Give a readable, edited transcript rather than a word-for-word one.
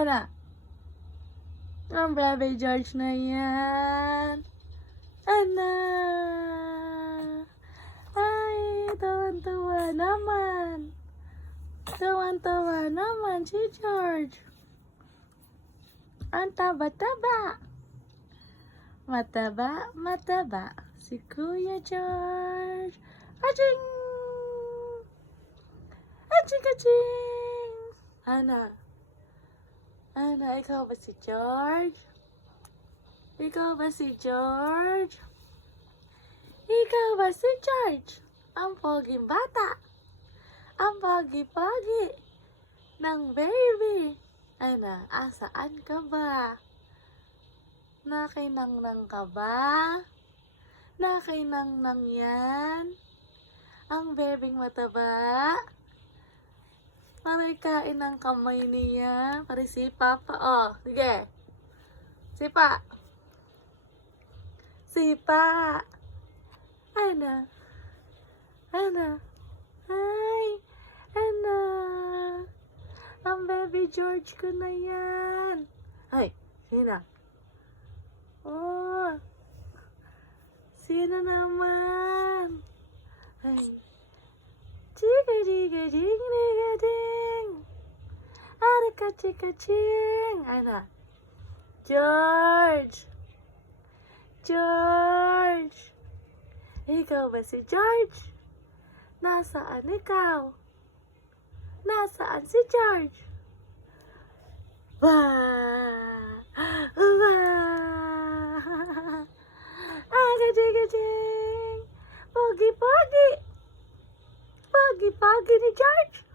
Ano? Ang Baby George na yan. Ano? Ay, tuwan-tuwa naman. Tuwan-tuwa naman si George. Ang taba-taba. Mataba si Kuya George. Aching! Aching-aching! Ana, ikaw ba si George? Ikaw ba si George? Ikaw ba si George? Ang poging bata. Ang pogi-pogi ng baby. Ana, asaan ka ba? Nakinang-nang ka ba? Nakinang-nang yan? Ang bebing mataba? Parang kain ng kamay niya. Parang sipa pa. Oh, sige. Sipa. Sipa. Ana. Ana. Ay. Ana. Ang baby George ko na yan. Ay, sino? Oh. Sino naman? Ay. Chika-chika-ching-chika-ching. Arika-chika-ching. Ano? George. George. Ikaw ba si George? Nasaan ikaw? Nasaan si George? Wah! Wah! Aga-chika-ching. Pogi-pogi. Pogi-pogi ni George.